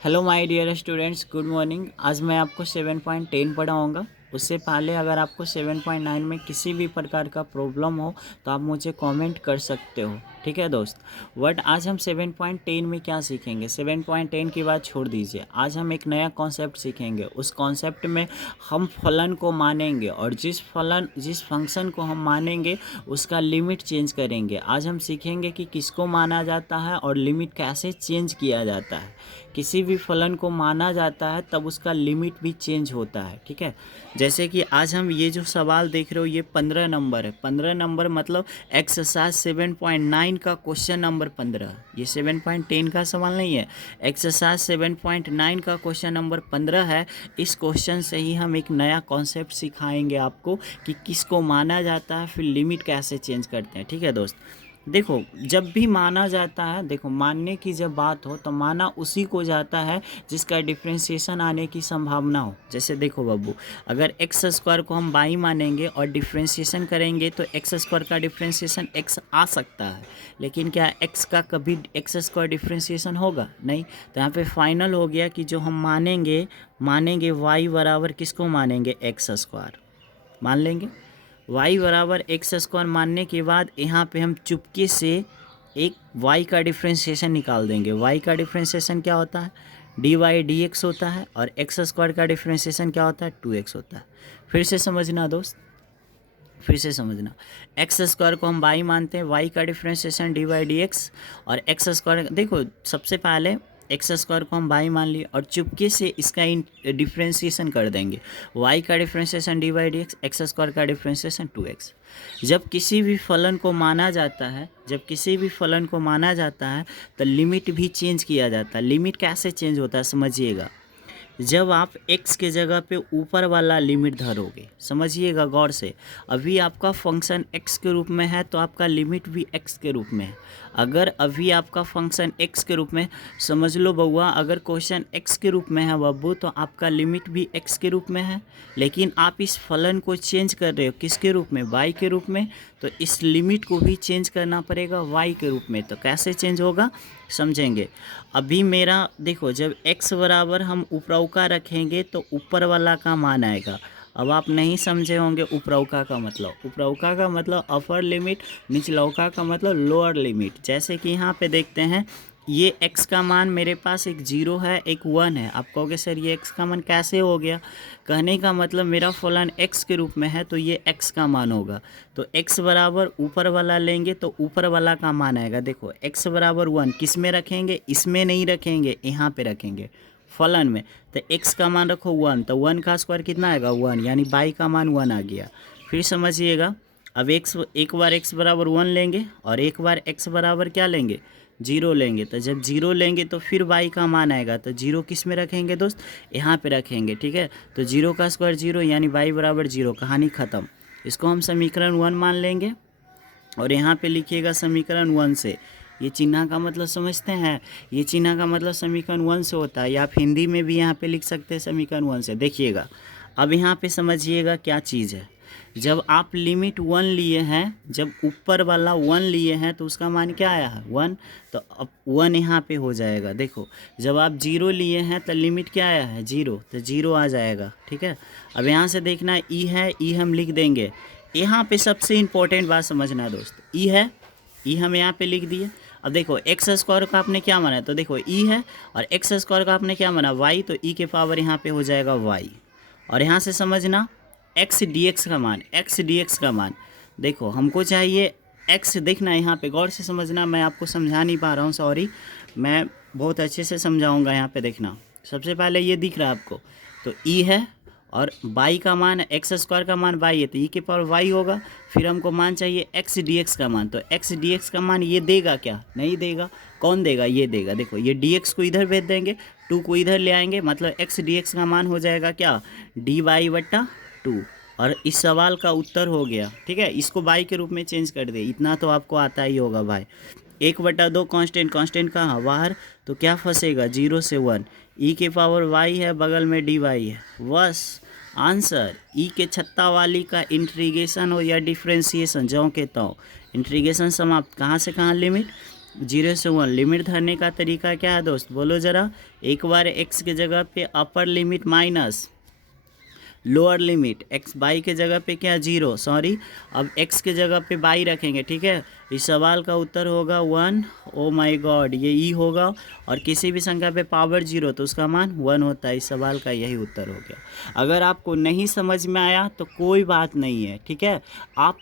Hello my dear students, good morning. आज मैं आपको 7.10 पढ़ाऊँगा। उससे पहले अगर आपको 7.9 में किसी भी प्रकार का प्रॉब्लम हो तो आप मुझे कमेंट कर सकते हो, ठीक है दोस्त। बट आज हम 7.10 में क्या सीखेंगे, 7.10 की बात छोड़ दीजिए। आज हम एक नया कॉन्सेप्ट सीखेंगे। उस कॉन्सेप्ट में हम फलन को मानेंगे और जिस फंक्शन को हम मानेंगे उसका लिमिट चेंज करेंगे। आज हम सीखेंगे कि किसको माना जाता है और लिमिट कैसे चेंज किया जाता है। किसी भी फलन को माना जाता है तब उसका लिमिट भी चेंज होता है, ठीक है। जैसे कि आज हम ये जो सवाल देख रहे हो ये 15 नंबर है। 15 नंबर मतलब एक्सरसाइज 7.9 का क्वेश्चन नंबर 15। ये 7.10 का सवाल नहीं है, एक्सरसाइज 7.9 का क्वेश्चन नंबर 15 है। इस क्वेश्चन से ही हम एक नया कॉन्सेप्ट सिखाएंगे आपको कि किसको माना जाता है, फिर लिमिट कैसे चेंज करते हैं, ठीक है दोस्त। देखो, जब भी माना जाता है, देखो मानने की जब बात हो तो माना उसी को जाता है जिसका डिफ्रेंशिएशन आने की संभावना हो। जैसे देखो बाबू, अगर एक्स स्क्वायर को हम बाई मानेंगे और डिफ्रेंशिएशन करेंगे तो एक्स स्क्वायर का डिफ्रेंशिएशन एक्स आ सकता है, लेकिन क्या एक्स का कभी एक्स स्क्वायर डिफ्रेंशिएशन होगा? नहीं। तो यहाँ पे फाइनल हो गया कि जो हम मानेंगे वाई बराबर किसको मानेंगे, एक्स स्क्वायर मान लेंगे। y बराबर एक्स स्क्वायर मानने के बाद यहाँ पे हम चुपके से एक y का डिफ्रेंशिएशन निकाल देंगे। y का डिफ्रेंशिएशन क्या होता है, dy dx होता है, और एक्स स्क्वायर का डिफ्रेंशिएशन क्या होता है, 2x होता है। फिर से समझना दोस्त, फिर से समझना। एक्स स्क्वायर को हम y मानते हैं, y का डिफ्रेंशिएशन dy dx, और एक्स स्क्वायर देखो सबसे पहले एक्स स्क्वायर को हम y मान लिए और चुपके से इसका डिफ्रेंशिएशन कर देंगे। y का differentiation dy dx, x square का डिफ्रेंशिएशन 2x। जब किसी भी फलन को माना जाता है तो लिमिट भी चेंज किया जाता है। लिमिट कैसे चेंज होता है समझिएगा। जब आप x के जगह पे ऊपर वाला लिमिट धरोगे, समझिएगा गौर से। अभी आपका फंक्शन x के रूप में है तो आपका लिमिट भी x के रूप में है। अगर अभी आपका फंक्शन x के रूप में, समझ लो बउआ, अगर क्वेश्चन x के रूप में है बब्बू तो आपका लिमिट भी x के रूप में है। लेकिन आप इस फलन को चेंज कर रहे हो किसके रूप में, y के रूप में, तो इस लिमिट को भी चेंज करना पड़ेगा y के रूप में। तो कैसे चेंज होगा समझेंगे। अभी मेरा देखो, जब x बराबर हम उपरौका रखेंगे तो ऊपर वाला का मान आएगा। अब आप नहीं समझे होंगे उपरौका का मतलब अपर लिमिट, निचलौका का मतलब लोअर लिमिट। जैसे कि यहाँ पे देखते हैं, ये x का मान मेरे पास एक 0 है, एक 1 है। आप कहोगे सर ये x का मान कैसे हो गया? कहने का मतलब मेरा फलन x के रूप में है तो ये x का मान होगा। तो x बराबर ऊपर वाला लेंगे तो ऊपर वाला का मान आएगा। देखो x बराबर 1 किस में रखेंगे, इसमें नहीं रखेंगे, यहाँ पे रखेंगे फलन में। तो x का मान रखो 1, तो 1 का स्क्वायर कितना आएगा 1, यानी y का मान 1 आ गया। फिर समझिएगा, अब एक बार x बराबर 1 लेंगे और एक बार x बराबर क्या लेंगे, 0 लेंगे। तो जब 0 लेंगे तो फिर y का मान आएगा। तो 0 किस में रखेंगे दोस्त, यहाँ पे रखेंगे, ठीक है। तो 0 का स्क्वायर 0, यानी y बराबर 0, कहानी ख़त्म। इसको हम समीकरण 1 मान लेंगे और यहाँ पे लिखिएगा समीकरण 1 से। ये चिन्ह का मतलब समझते हैं, ये चिन्ह का मतलब समीकरण 1 से होता है, या आप हिंदी में भी यहाँ पे लिख सकते हैं समीकरण 1 से। देखिएगा अब यहाँ पे समझिएगा क्या चीज़ है। जब आप लिमिट 1 लिए हैं, जब ऊपर वाला 1 लिए हैं तो उसका मान क्या आया है 1, तो अब 1 यहाँ पे हो जाएगा। देखो जब आप 0 लिए हैं तो लिमिट क्या आया है 0, तो 0 आ जाएगा, ठीक है। अब यहाँ से देखना ई है, ई हम लिख देंगे। यहाँ पे सबसे इम्पोर्टेंट बात समझना दोस्त, ई है, ई हम यहाँ पे लिख दिए। अब देखो एक्स स्क्वायर का आपने क्या माना, तो देखो ई है, और एक्स स्क्वायर का आपने क्या माना वाई, तो ई के पावर यहाँ पे हो जाएगा वाई। और यहाँ से समझना एक्स डी एक्स का मान, देखो हमको चाहिए एक्स। देखना यहाँ पे गौर से समझना, मैं आपको समझा नहीं पा रहा हूँ, सॉरी, मैं बहुत अच्छे से समझाऊँगा। यहाँ पे देखना, सबसे पहले ये दिख रहा है आपको, तो ई है और y का मान, एक्स स्क्वायर का मान y है तो e के पावर y होगा। फिर हमको मान चाहिए x dx का मान, तो x dx का मान ये देगा क्या, नहीं देगा। कौन देगा, ये देगा। देखो ये dx को इधर भेज देंगे, 2 को इधर ले आएंगे, मतलब x dx का मान हो जाएगा क्या, dy/2। और इस सवाल का उत्तर हो गया, ठीक है। इसको y के रूप में चेंज कर दे, इतना तो आपको आता ही होगा भाई। 1/2 कांस्टेंट कहाँ बाहर, तो क्या फंसेगा 0 से 1, ई के पावर y है, बगल में dy है, बस आंसर। ई के छत्ता वाली का इंटीग्रेशन हो या डिफ्रेंशिएशन, ज्यों के त्यों इंटीग्रेशन समाप्त। कहाँ से कहाँ लिमिट, 0 से 1 लिमिट धरने का तरीका क्या है दोस्त, बोलो ज़रा। एक बार x के जगह पे upper limit minus lower limit, x by के जगह पे क्या 0, सॉरी अब x के जगह पे बाई रखेंगे, ठीक है। इस सवाल का उत्तर होगा 1। ओ माय गॉड, ये ई होगा, और किसी भी संख्या पे पावर 0 तो उसका मान 1 होता है। इस सवाल का यही उत्तर हो गया। अगर आपको नहीं समझ में आया तो कोई बात नहीं है, ठीक है। आप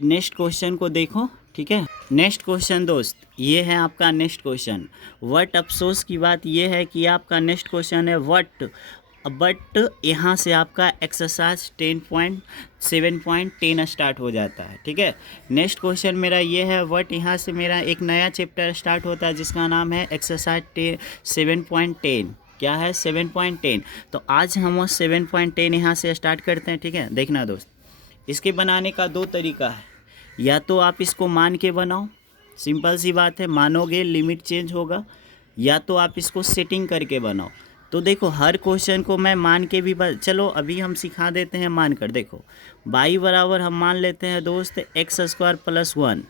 नेक्स्ट क्वेश्चन को देखो, ठीक है। नेक्स्ट क्वेश्चन दोस्त, ये है आपका नेक्स्ट क्वेश्चन। वट अफसोस की बात ये है कि आपका नेक्स्ट क्वेश्चन है वट, बट यहाँ से आपका एक्सरसाइज 10.7.10 स्टार्ट हो जाता है, ठीक है। नेक्स्ट क्वेश्चन मेरा ये है वट, यहाँ से मेरा एक नया चैप्टर स्टार्ट होता है जिसका नाम है एक्सरसाइज 7.10। क्या है 7.10। तो आज हम 7.10 यहाँ से स्टार्ट करते हैं, ठीक है। देखना दोस्त, इसके बनाने का दो तरीका है। या तो आप इसको मान के बनाओ, सिंपल सी बात है, मानोगे लिमिट चेंज होगा, या तो आप इसको सेटिंग करके बनाओ। तो देखो हर क्वेश्चन को मैं मान के भी चलो अभी हम सिखा देते हैं मान कर। देखो y बराबर हम मान लेते हैं दोस्त x² + 1।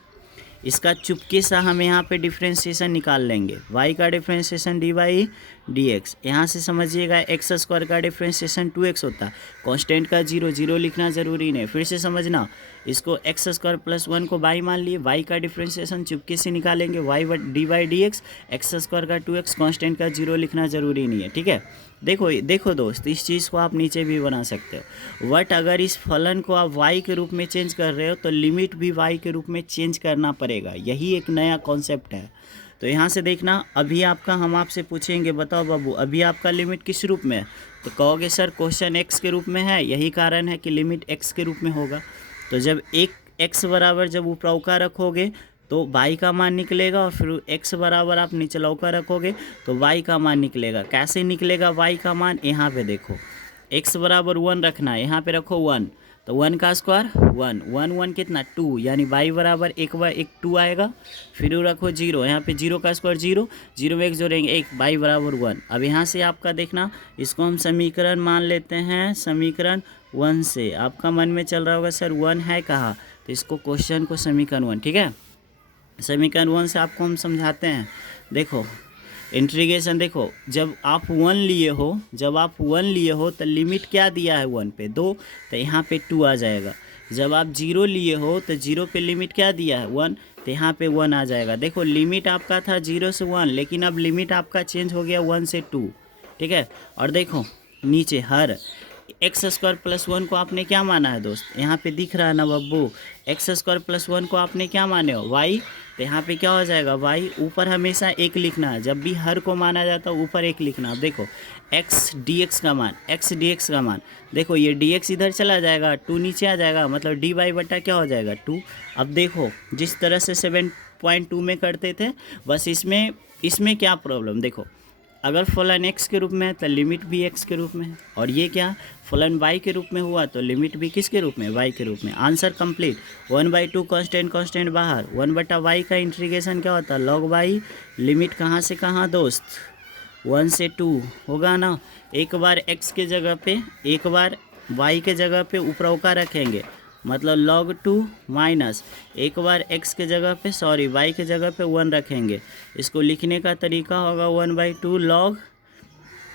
इसका चुपके सा हम यहाँ पे डिफ्रेंशिएशन निकाल लेंगे। y का डिफ्रेंशिएशन dy/dx, यहाँ से समझिएगा x² का डिफ्रेंशिएशन 2x होता है। कांस्टेंट का 0 लिखना ज़रूरी नहीं। फिर से समझना, इसको x² + 1 को y मान लिए, y का डिफ्रेंशिएशन चुपके से निकालेंगे, y/dx, x² का 2x, कांस्टेंट का 0 लिखना ज़रूरी नहीं है, ठीक है। देखो दोस्त, इस चीज़ को आप नीचे भी बना सकते हो। वट अगर इस फलन को आप y के रूप में चेंज कर रहे हो तो लिमिट भी y के रूप में चेंज करना पड़ेगा। यही एक नया कॉन्सेप्ट है। तो यहाँ से देखना, अभी आपका हम आपसे पूछेंगे बताओ बाबू अभी आपका लिमिट किस रूप में है, तो कहोगे सर क्वेश्चन x के रूप में है, यही कारण है कि लिमिट x के रूप में होगा। तो जब एक x बराबर जब ऊपरौका रखोगे तो y का मान निकलेगा, और फिर x बराबर आप नीचलौका रखोगे तो y का मान निकलेगा। कैसे निकलेगा y का मान, यहाँ पे देखो x बराबर 1 रखना है, यहाँ पे रखो 1, तो 1 का स्क्वायर 1, 1 1 कितना 2, यानी y बराबर एक बार एक 2 आएगा। फिर रखो 0, यहाँ पे 0 का स्क्वायर 0, 0 में 1 जोड़ेंगे 1, y बराबर 1। अब यहाँ से आपका देखना, इसको हम समीकरण मान लेते हैं समीकरण 1 से। आपका मन में चल रहा होगा सर 1 है कहाँ, तो इसको क्वेश्चन को समीकरण 1, ठीक है। समीकरण 1 से आपको हम समझाते हैं। देखो इंटीग्रेशन, देखो जब आप 1 लिए हो तो लिमिट क्या दिया है 1 पे 2, तो यहाँ पे 2 आ जाएगा। जब आप 0 लिए हो तो 0 पे लिमिट क्या दिया है 1, तो यहाँ पे 1 आ जाएगा। देखो लिमिट आपका था 0 से 1, लेकिन अब लिमिट आपका चेंज हो गया 1 से 2, ठीक है। और देखो नीचे हर x² + 1 को आपने क्या माना है दोस्त, यहाँ पे दिख रहा है ना बब्बू, x² + 1 को आपने क्या माने हो y, तो यहाँ पे क्या हो जाएगा y, ऊपर हमेशा 1 लिखना है। जब भी हर को माना जाता है ऊपर 1 लिखना। अब देखो x dx का मान, देखो ये dx इधर चला जाएगा, 2 नीचे आ जाएगा, मतलब dy बटा क्या हो जाएगा 2। अब देखो जिस तरह से 7.2 में करते थे, बस इसमें क्या प्रॉब्लम, देखो अगर फलन x के रूप में है तो लिमिट भी x के रूप में है, और ये क्या फलन y के रूप में हुआ तो लिमिट भी किसके रूप में, y के रूप में। Answer complete. 1/2 कांस्टेंट बाहर, 1/y का इंटीग्रेशन क्या होता है log y, लिमिट कहाँ से कहाँ दोस्त 1 से 2 होगा ना। एक बार x के जगह पे, एक बार y के जगह पे ऊपरौका रखेंगे, मतलब log 2 माइनस एक बार x के जगह पे, सॉरी y के जगह पे 1 रखेंगे। इसको लिखने का तरीका होगा 1/2 log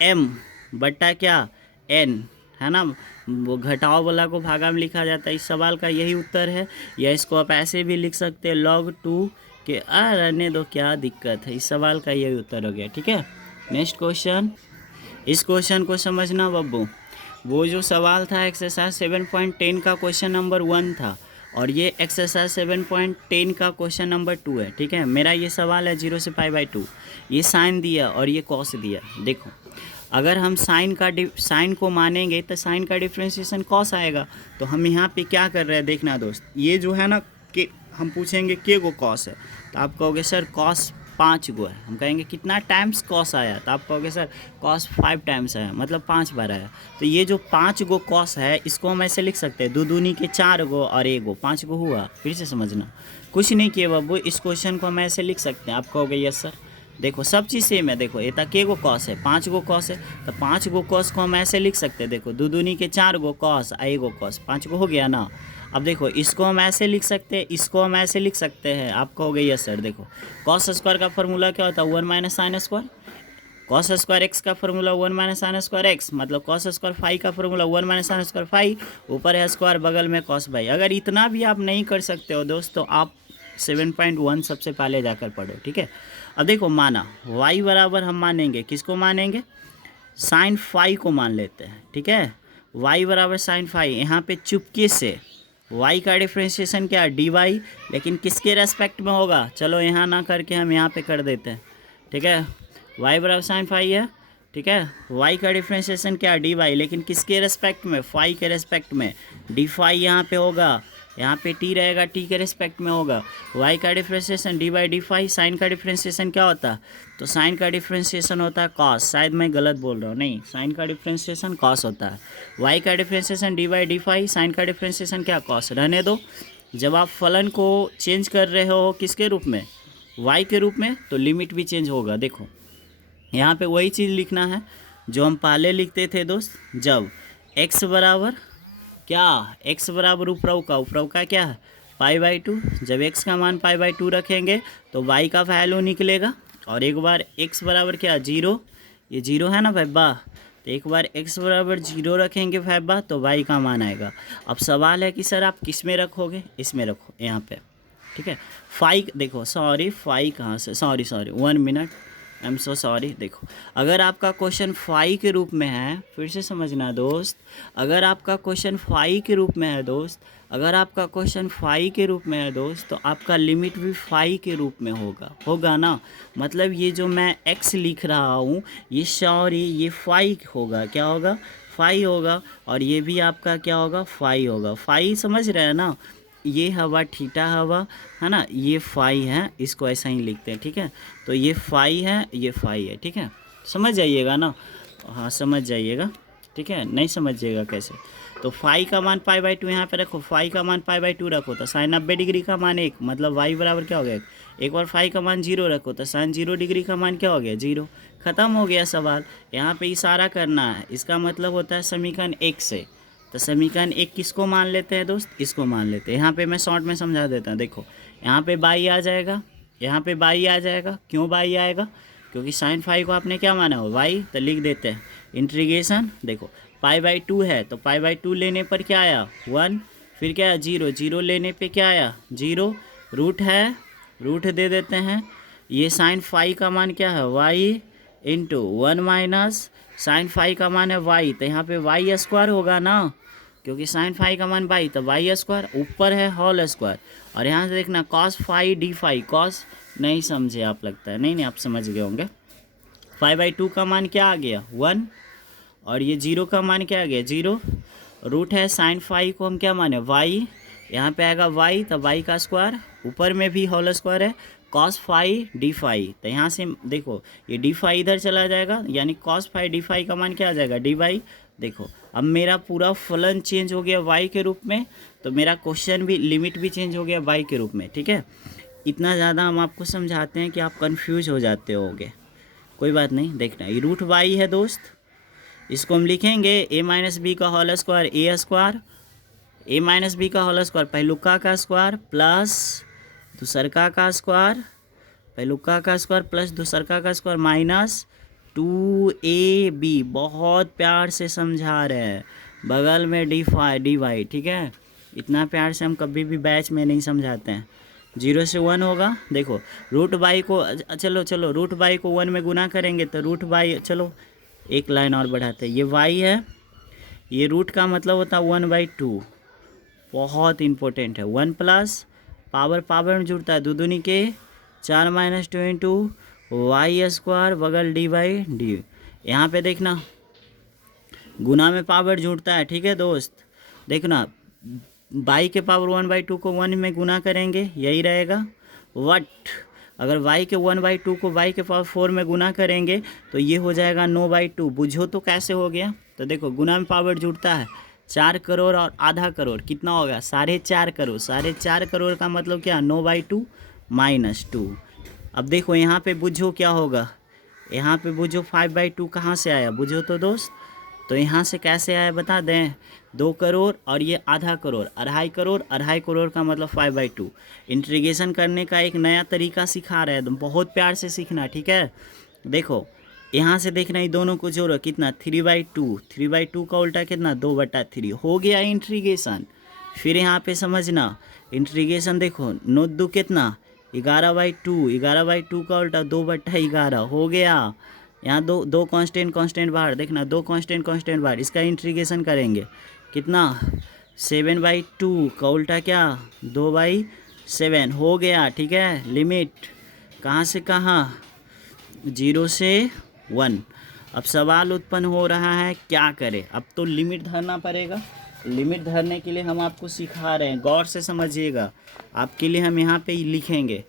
m बटा क्या n, है ना। वो घटाव वाला को भागा में लिखा जाता है। इस सवाल का यही उत्तर है, या इसको आप ऐसे भी लिख सकते हैं log 2 के रहने दो, क्या दिक्कत है। इस सवाल का यही उत्तर हो गया, ठीक है। नेक्स्ट क्वेश्चन, इस क्वेश्चन को समझना बब्बू। वो जो सवाल था एक्सरसाइज 7.10 का क्वेश्चन नंबर 1 था, और ये एक्सरसाइज 7.10 का क्वेश्चन नंबर 2 है, ठीक है। मेरा ये सवाल है 0 से π/2, ये साइन दिया और ये कॉस दिया। देखो अगर हम साइन को मानेंगे तो साइन का डिफ्रेंशिएशन कॉस आएगा। तो हम यहाँ पे क्या कर रहे हैं देखना दोस्त, ये जो है ना कि हम पूछेंगे के गो कॉस है, तो आप कहोगे सर कॉस 5 गो है। हम कहेंगे कितना टाइम्स कॉस आया, तो आप कहोगे सर कॉस 5 टाइम्स आया, मतलब 5 बार आया। तो ये जो 5 गो कॉस है इसको हम ऐसे लिख सकते हैं 2 दूनी के 4 गो और 1 गो 5 गो हुआ। फिर से समझना, कुछ नहीं किए बाबू, इस क्वेश्चन को हम ऐसे लिख सकते हैं। आप कहोगे यस सर, देखो सब चीज़ सेम है। देखो ये तक गो कॉस है, 5 गो कॉस है, तो 5 गो कॉस को हम ऐसे लिख सकते हैं। देखो 2 दूनी के 4 गो कॉस, 1 गो कॉस, 5 गो हो गया ना। अब देखो इसको हम ऐसे लिख सकते हैं, इसको हम ऐसे लिख सकते हैं। आप कहोगे यस सर। देखो कॉस स्क्वायर का फॉर्मूला क्या होता है, 1 minus sine square. Cos square x का formula 1 minus sine square x, मतलब कॉस स्क्वायर फाई का formula 1 minus sine square phi, ऊपर है स्क्वायर, बगल में कॉस बाई। अगर इतना भी आप नहीं कर सकते हो दोस्त तो आप 7.1 सबसे पहले जाकर पढ़ो, ठीक है। अब देखो माना y बराबर हम मानेंगे, किसको मानेंगे, साइन फाई को मान लेते हैं, ठीक है। y बराबर साइन फाई, यहाँ पे चुपके से y का डिफ्रेंशिएशन क्या है, dy, लेकिन किसके रेस्पेक्ट में होगा, चलो यहाँ ना करके हम यहाँ पे कर देते हैं, ठीक है। y बराबर साइन फाई है, ठीक है। y का डिफ्रेंशिएशन क्या है, dy, लेकिन किसके रेस्पेक्ट में, फाई के रेस्पेक्ट में। डी फाई यहाँ पे होगा, यहाँ पे t रहेगा, t के रिस्पेक्ट में होगा। y का differentiation d by d phi. Sine का डिफ्रेंशिएशन क्या होता है, तो साइन का डिफ्रेंशिएशन होता है कॉस, शायद मैं गलत बोल रहा हूँ, नहीं, साइन का डिफ्रेंशिएशन कॉस होता है। y का differentiation d by d phi, sine का डिफ्रेंशिएशन क्या, कॉस। रहने दो, जब आप फलन को चेंज कर रहे हो किसके रूप में, y के रूप में, तो लिमिट भी चेंज होगा। देखो यहाँ पे वही चीज़ लिखना है जो हम पहले लिखते थे दोस्त, जब x बराबर क्या, x बराबर उपरव का क्या है, पाई बाई 2। जब x का मान पाई बाई 2 रखेंगे तो y का वैल्यू निकलेगा, और एक बार x बराबर क्या, 0, ये 0 है ना भाई बा, तो एक बार x बराबर 0 रखेंगे भाई बा तो y का मान आएगा। अब सवाल है कि सर आप किस में रखोगे, इसमें रखो यहाँ पे, ठीक है। फाई देखो, सॉरी फाई कहाँ से, sorry 1 minute, I am so sorry. देखो अगर आपका क्वेश्चन फाई के रूप में है, फिर से समझना दोस्त, अगर आपका क्वेश्चन फाई के रूप में है दोस्त, अगर आपका क्वेश्चन फाई के रूप में है दोस्त, तो आपका लिमिट भी फाई के रूप में होगा ना। मतलब ये जो मैं एक्स लिख रहा हूँ, ये सॉरी ये फाई होगा, क्या होगा, फाई होगा, और ये भी आपका क्या होगा, फाई होगा। फाई समझ रहे हैं ना, ये हवा थीटा हवा है ना, ये फाई है, इसको ऐसा ही लिखते हैं, ठीक है। तो ये फाई है, ये फाई है, ठीक है, समझ जाइएगा ना, हाँ समझ जाइएगा, ठीक है। नहीं समझिएगा कैसे, तो फाई का मान पाई बाई 2 यहाँ पे रखो, फाई का मान पाई बाई 2 रखो तो साइन 90 डिग्री का मान 1, मतलब वाई बराबर क्या हो गया, एक बार फाई का मान 0 रखो तो साइन 0 डिग्री का मान क्या हो गया, 0। ख़त्म हो गया सवाल। यहाँ पे इशारा करना है, इसका मतलब होता है समीकरण 1 से, तो समीकरण 1 किसको मान लेते हैं दोस्त, इसको मान लेते हैं। यहाँ पे मैं शॉर्ट में समझा देता हूँ। देखो यहाँ पे बाई आ जाएगा, यहाँ पे बाई आ जाएगा, क्यों बाई आएगा, क्योंकि साइन फाई को आपने क्या माना हो, वाई, तो लिख देते हैं इंटीग्रेशन। देखो पाई बाई 2 है तो पाई बाई 2 लेने पर क्या आया, 1, फिर क्या आया 0, 0 लेने पे क्या आया 0, रूट है, रूट दे देते हैं। ये साइन फाई का मान क्या है, y into 1 minus sine phi का मान है वाई, तो यहाँ पे वाई स्क्वायर होगा ना, क्योंकि साइन फाई का मान वाई, तो वाई स्क्वायर, ऊपर है होल स्क्वायर। और यहाँ से देखना cos phi d phi, cos नहीं समझे आप, लगता है नहीं आप समझ गए होंगे। 5/2 का मान क्या आ गया 1, और ये 0 का मान क्या आ गया 0, रूट है साइन फाई को हम क्या माने वाई, यहाँ पे आएगा वाई, तो वाई का स्क्वायर, ऊपर में भी होल स्क्वायर है, कॉस फाई डी फाई, तो यहाँ से देखो ये डी फाई इधर चला जाएगा, यानी कॉस फाई डी फाई का मान क्या आ जाएगा डी वाई। देखो अब मेरा पूरा फलन चेंज हो गया वाई के रूप में, तो मेरा क्वेश्चन भी लिमिट भी चेंज हो गया वाई के रूप में, ठीक है। इतना ज़्यादा हम आपको समझाते हैं कि आप कंफ्यूज हो जाते होगे, कोई बात नहीं। देखना ये रूट वाई है दोस्त, इसको हम लिखेंगे ए माइनस बी का होल स्क्वायर, ए स्क्वायर, ए माइनस बी का होल स्क्वायर पहलुका का स्क्वायर प्लस दूसरका का स्क्वायर, पहलुका का स्क्वायर प्लस दूसरका का स्क्वायर माइनस 2ab। बहुत प्यार से समझा रहे हैं, बगल में डी वाई, ठीक है। इतना प्यार से हम कभी भी बैच में नहीं समझाते हैं। 0 से 1 होगा, देखो रूट बाई को चलो रूट बाई को 1 में गुना करेंगे तो रूट बाई, चलो एक लाइन और बढ़ाते हैं, ये वाई है, ये रूट का मतलब होता है 1/2, बहुत इंपॉर्टेंट है। 1 प्लस पावर में जुड़ता है, दो दूनी के 4 माइनस 2 इंटू वाई स्क्वायर बगल डी बाई डी। यहाँ पे देखना गुना में पावर जुड़ता है, ठीक है दोस्त। देखना बाई के पावर 1/2 को 1 में गुना करेंगे, यही रहेगा वट। अगर y के 1/2 को y के पावर 4 में गुना करेंगे तो ये हो जाएगा 9/2। बुझो तो कैसे हो गया, तो देखो गुना में पावर जुड़ता है, 4 करोड़ और आधा करोड़ कितना होगा 4.5 करोड़, 4.5 करोड़ का मतलब क्या 9/2 माइनस 2। अब देखो यहाँ पे बुझो क्या होगा, यहाँ पे बुझो 5/2 कहाँ से आया, बुझो तो दोस्त तो यहाँ से कैसे आया बता दें, 2 करोड़ और ये आधा करोड़, 2.5 करोड़ का मतलब 5/2। इंटीग्रेशन करने का एक नया तरीका सिखा रहे हैं, तो बहुत प्यार से सीखना, ठीक है। देखो यहाँ से देखना, ये दोनों को जोड़ो, कितना 3/2, 3/2 का उल्टा कितना 2/3 हो गया इंटीग्रेशन। फिर यहाँ पे समझना इंटीग्रेशन, देखो 9 कितना 11/2, 11/2 का उल्टा 2/11 हो गया। यहाँ दो कांस्टेंट बाहर, देखना 2 कांस्टेंट बाहर, इसका इंटीग्रेशन करेंगे कितना 7/2 का उल्टा क्या 2/7 हो गया, ठीक है। लिमिट कहाँ से कहाँ, 0 से 1। अब सवाल उत्पन्न हो रहा है क्या करें, अब तो लिमिट धरना पड़ेगा। लिमिट धरने के लिए हम आपको सिखा रहे हैं, गौर से समझिएगा। आपके लिए हम यहाँ पे लिखेंगे,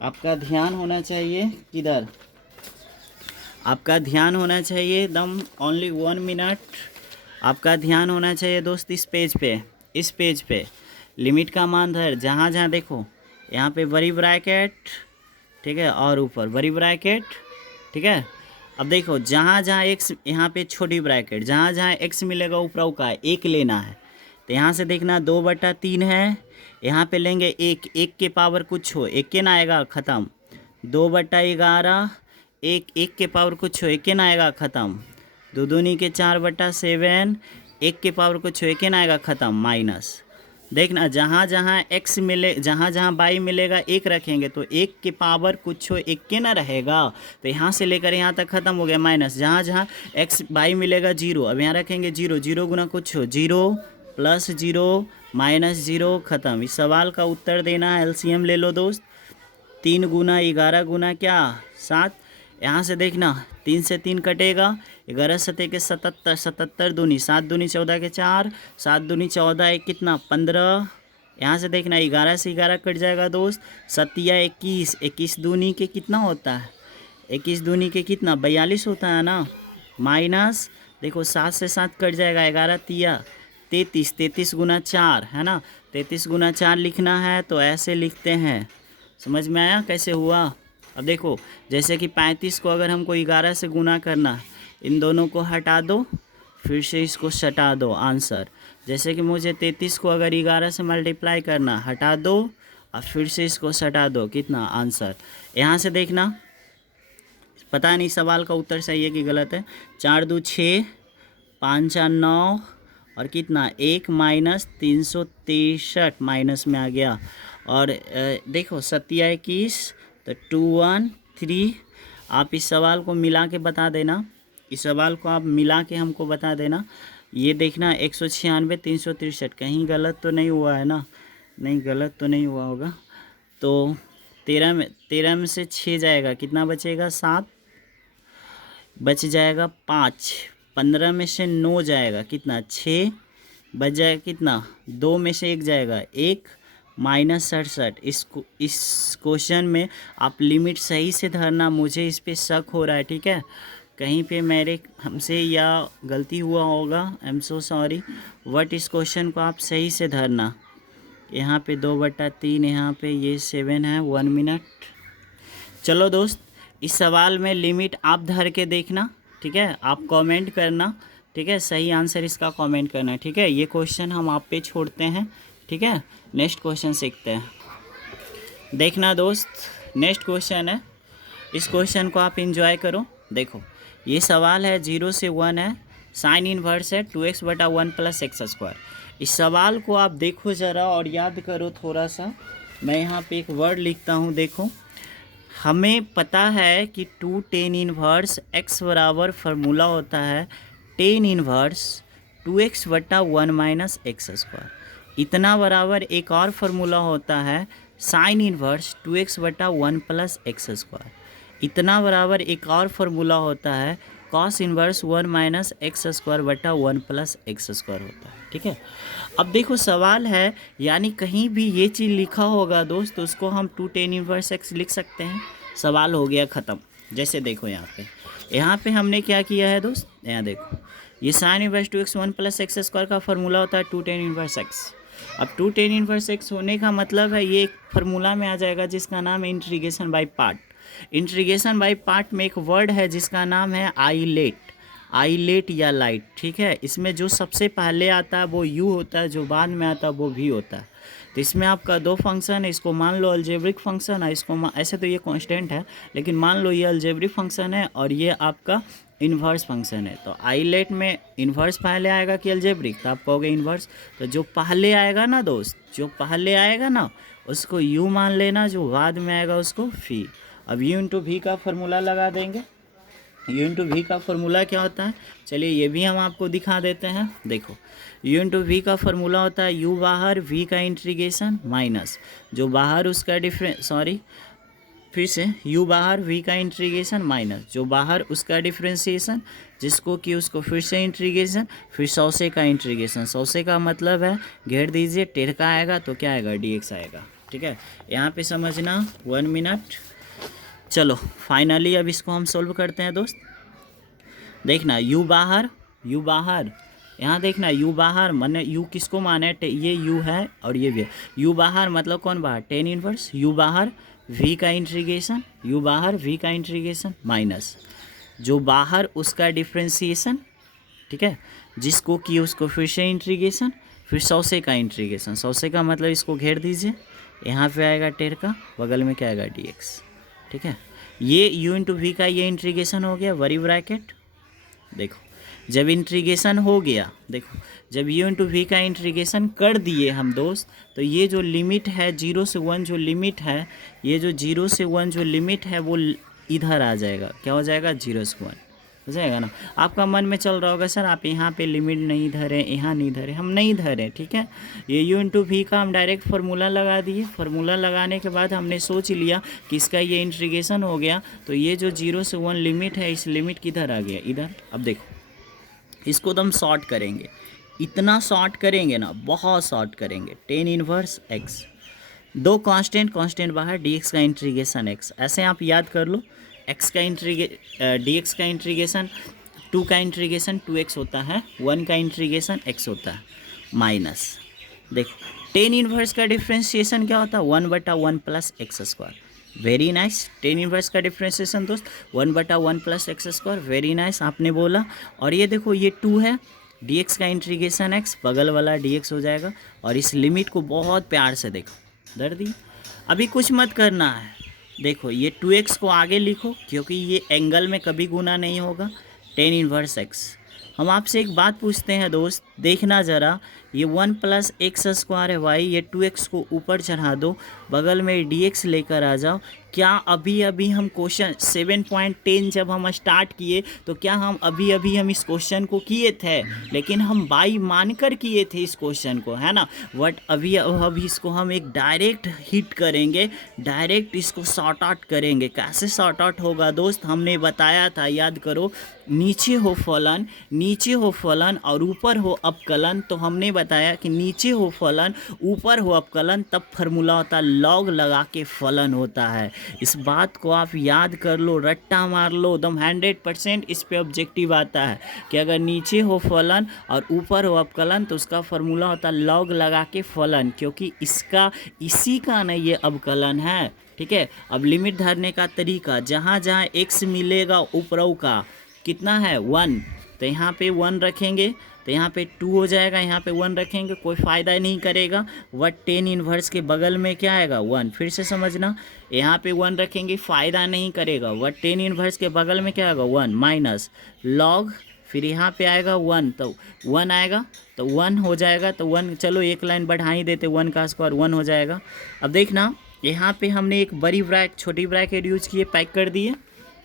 आपका ध्यान होना चाहिए किधर, आपका ध्यान होना चाहिए एकदम, ओनली 1 मिनट। आपका ध्यान होना चाहिए दोस्त इस पेज पे लिमिट का मान धर, जहाँ जहाँ देखो यहाँ पे बड़ी ब्रैकेट, ठीक है, और ऊपर बड़ी ब्रैकेट, ठीक है। अब देखो जहाँ जहाँ एक्स, यहाँ पे छोटी ब्रैकेट, जहाँ जहाँ एक्स मिलेगा ऊपर का 1 लेना है। तो यहाँ से देखना 2/3 है, यहाँ पे लेंगे 1 के पावर कुछ हो, 1 के ना आएगा ख़त्म, 2/11, 1 के पावर कुछ हो, 1 के ना आएगा ख़त्म, 2 दूनी के 4/7, 1 के पावर कुछ हो, 1 के ना आएगा ख़त्म, माइनस। देखना जहाँ जहाँ एक्स मिले, जहाँ जहाँ वाई मिलेगा 1 रखेंगे, तो 1 के पावर कुछ हो 1 के ना रहेगा, तो यहाँ से लेकर यहाँ तक ख़त्म हो गया, माइनस। जहाँ जहाँ एक्स वाई मिलेगा 0, अब यहाँ रखेंगे 0, 0 गुना कुछ हो 0 + 0 - 0 ख़त्म। इस सवाल का उत्तर देना है, एलसीएम ले लो दोस्त, 3 गुना 11 गुना क्या 7। यहाँ से देखना 3 से 3 कटेगा, 11 सते के 77, 77 दूनी 7 दूनी 14 के 4, 7 दूनी 14 एक कितना 15। यहाँ से देखना 11 से 11 कट जाएगा दोस्त, 7 या 21, 21 दूनी के कितना होता है, 21 दूनी के कितना 42 होता है ना, माइनस। देखो 7 से 7 कट जाएगा, 11 तिया 33, 33 गुना 4 है ना, 33 गुना 4 लिखना है, तो ऐसे लिखते हैं। समझ में आया कैसे हुआ। अब देखो जैसे कि 35 को अगर हमको 11 से गुना करना है, इन दोनों को हटा दो, फिर से इसको सटा दो, आंसर। जैसे कि मुझे 33 को अगर 11 से मल्टीप्लाई करना, हटा दो और फिर से इसको सटा दो, कितना आंसर। यहाँ से देखना, पता नहीं सवाल का उत्तर सही है कि गलत है। 4 2 6, 5 4 9 और कितना 1 - 363 माइनस में आ गया। और देखो 7 या 21, तो 2 1 3। आप इस सवाल को मिला के बता देना, इस सवाल को आप मिला के हमको बता देना। ये देखना 196 363 कहीं गलत तो नहीं हुआ है ना, नहीं गलत तो नहीं हुआ होगा। तो 13 में से 6 जाएगा, कितना बचेगा 7 बच जाएगा 5, 15 में से 9 जाएगा, कितना 6 बच जाएगा, कितना 2 में से 1 जाएगा 1 -67। इस क्वेश्चन में आप लिमिट सही से धरना, मुझे इस पे शक हो रहा है, ठीक है। कहीं पे मेरे हमसे या गलती हुआ होगा, I am so sorry, but इस क्वेश्चन को आप सही से धरना। यहाँ पे 2/3, यहाँ पे ये 7 है। 1 मिनट। चलो दोस्त, इस सवाल में लिमिट आप धर के देखना, ठीक है। आप कमेंट करना, ठीक है, सही आंसर इसका कमेंट करना, ठीक है। ये क्वेश्चन हम आप पे छोड़ते हैं, ठीक है। नेक्स्ट क्वेश्चन सीखते हैं। देखना दोस्त, नेक्स्ट क्वेश्चन है, इस क्वेश्चन को आप एंजॉय करो। देखो ये सवाल है 0 से 1 है, साइन इनवर्स है 2x/1 + x²। इस सवाल को आप देखो ज़रा और याद करो थोड़ा सा। मैं यहाँ पे एक वर्ड लिखता हूँ, देखो। हमें पता है कि 2 tan इनवर्स x बराबर फार्मूला होता है tan इनवर्स 2x/1 - x²। इतना बराबर एक और फार्मूला होता है साइन इनवर्स 2x/1 + x²। इतना बराबर एक और फार्मूला होता है कॉस इनवर्स 1 - x²/1 + x² होता है, ठीक है। अब देखो सवाल है, यानी कहीं भी ये चीज़ लिखा होगा दोस्त, तो उसको हम 2 tan इनवर्स x लिख सकते हैं। सवाल हो गया ख़त्म। जैसे देखो यहाँ पे हमने क्या किया है दोस्त, यहाँ देखो ये साइन इनवर्स 2x1 + x² का फार्मूला होता है 2 tan इनवर्स x। अब 2 tan इनवर्स x होने का मतलब है ये एक फार्मूला में आ जाएगा जिसका नाम है integration by part. Integration by part में एक वर्ड है जिसका नाम है आइलेट। आईलेट या लाइट, ठीक है। इसमें जो सबसे पहले आता है वो यू होता है, जो बाद में आता है वो भी होता है। तो इसमें आपका दो फंक्शन है, इसको मान लो अलजेब्रिक फंक्शन है, इसको ऐसे तो ये कांस्टेंट है, लेकिन मान लो ये अलजेब्रिक फंक्शन है और ये आपका इन्वर्स फंक्शन है। तो आईलेट में इन्वर्स पहले आएगा कि अलजेब्रिक, तो आप कहोगे इन्वर्स। तो जो पहले आएगा ना दोस्त, जो पहले आएगा ना उसको यू मान लेना, जो बाद में आएगा उसको फी। अब यू इंटू वी का फॉर्मूला लगा देंगे। यू इंटू वी का फॉर्मूला क्या होता है, चलिए ये भी हम आपको दिखा देते हैं। देखो यू इंटू वी का फॉर्मूला होता है यू बाहर वी का इंटीग्रेशन माइनस जो बाहर उसका फिर से यू बाहर वी का इंटीग्रेशन माइनस जो बाहर उसका डिफ्रेंशिएशन, जिसको कि उसको फिर से इंटीग्रेशन, फिर सौसे का इंटीग्रेशन। सौसे का मतलब है घेर दीजिए, टेढ़ का आएगा तो क्या आएगा, dx आएगा, ठीक है। यहाँ पे समझना 1 मिनट। चलो फाइनली अब इसको हम सोल्व करते हैं दोस्त। देखना यू बाहर यहाँ देखना यू बाहर माने यू किसको माने, ये यू है और ये भी है। यू बाहर मतलब कौन बाहर, टेन इनवर्स यू बाहर वी का इंटीग्रेशन, यू बाहर वी का इंटीग्रेशन माइनस जो बाहर उसका डिफ्रेंशिएशन, ठीक है, जिसको कि उसको फिर से इंटीग्रेशन, फिर सौसे का इंटीग्रेशन। सौसे का मतलब इसको घेर दीजिए, यहाँ पे आएगा टेढ़ का, बगल में क्या आएगा dx, ठीक है। ये u इंटू वी का ये इंटीग्रेशन हो गया वरी ब्रैकेट। देखो जब इंटीग्रेशन हो गया, देखो जब u इंटू वी का इंटीग्रेशन कर दिए हम दोस्त, तो ये जो लिमिट है 0 से 1 जो लिमिट है, ये जो 0 से 1 जो लिमिट है वो इधर आ जाएगा, क्या हो जाएगा 0 से 1 हो जाएगा ना। आपका मन में चल रहा होगा सर आप यहाँ पे लिमिट नहीं धरे, यहाँ नहीं धरे, हम नहीं धरे, ठीक है। ये u इंटू वी का हम डायरेक्ट फार्मूला लगा दिए। फार्मूला लगाने के बाद हमने सोच लिया कि इसका ये इंटीग्रेशन हो गया, तो ये जो 0 से 1 लिमिट है, इस लिमिट किधर आ गया, इधर। अब देखो इसको तो हम शॉर्ट करेंगे, इतना शॉर्ट करेंगे ना, बहुत शॉर्ट करेंगे। टेन इनवर्स एक्स, दो कांस्टेंट बाहर, dx का इंटीग्रेशन x, ऐसे आप याद कर लो। x का dx का इंटीग्रेशन 2 का इंटीग्रेशन 2x होता है, 1 का इंटीग्रेशन x होता है माइनस। देखो टेन इनवर्स का डिफ्रेंशिएशन क्या होता है, 1/1 plus x square. Very nice. Tan inverse का डिफ्रेंशिएशन दोस्त 1/1 plus x square, very nice आपने बोला। और ये देखो ये 2 है, dx का इंटीग्रेशन x, बगल वाला dx हो जाएगा। और इस लिमिट को बहुत प्यार से देखो, दर दी। अभी कुछ मत करना है, देखो ये 2x को आगे लिखो क्योंकि ये एंगल में कभी गुना नहीं होगा, टेन इनवर्स x। हम आपसे एक बात पूछते हैं दोस्त, देखना ज़रा, ये 1 प्लस एक्स स्क्वायर है भाई, ये 2x को ऊपर चढ़ा दो, बगल में dx लेकर आ जाओ। क्या अभी अभी हम क्वेश्चन 7.10 जब हम स्टार्ट किए तो क्या हम अभी हम इस क्वेश्चन को किए थे, लेकिन हम बाई मानकर किए थे इस क्वेश्चन को, है ना। बट अभी इसको हम एक डायरेक्ट हिट करेंगे, डायरेक्ट इसको सॉर्ट आउट करेंगे। कैसे सॉर्ट आउट होगा दोस्त, हमने बताया था, याद करो, नीचे हो फलन और ऊपर हो अपकलन। तो हमने बताया कि नीचे हो फलन ऊपर हो अपकलन, तब फार्मूला होता है लॉग लगा के फलन होता है। इस बात को आप याद कर लो, रट्टा मार लो एकदम 100%। इस पे ऑब्जेक्टिव आता है कि अगर नीचे हो फलन और ऊपर हो अपकलन तो उसका फार्मूला होता है लॉग लगा के फलन, क्योंकि इसी का ना ये अवकलन है, ठीक है। अब लिमिट धरने का तरीका, जहाँ जहाँ x मिलेगा ऊपरों का कितना है 1, तो यहाँ पे 1 रखेंगे तो यहाँ पे 2 हो जाएगा, यहाँ पे 1 रखेंगे, कोई फ़ायदा नहीं करेगा। वट टेन इनवर्स के बगल में क्या आएगा 1, फिर से समझना, यहाँ पे 1 रखेंगे फ़ायदा नहीं करेगा। वट टेन इनवर्स के बगल में क्या आएगा 1 माइनस लॉग, फिर यहाँ पे आएगा 1, तो 1 आएगा तो 1 हो जाएगा। तो 1, चलो एक लाइन बढ़ा ही देते, 1 का स्क्वायर 1 हो जाएगा। अब देखना यहाँ पे हमने एक छोटी ब्रैकेट यूज किए, पैक कर दिए,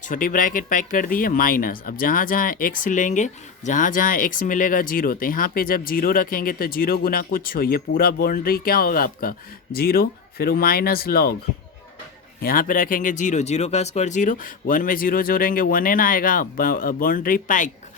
छोटी ब्रैकेट पैक कर दिए माइनस। अब जहाँ जहाँ x लेंगे, जहाँ जहाँ x मिलेगा 0, तो यहाँ पे जब 0 रखेंगे तो 0 गुना कुछ हो, ये पूरा बाउंड्री क्या होगा आपका 0, फिर माइनस लॉग, यहाँ पे रखेंगे 0, 0 का स्क्वायर 0, 1 में 0 जोड़ेंगे 1n आएगा, बाउंड्री पैक,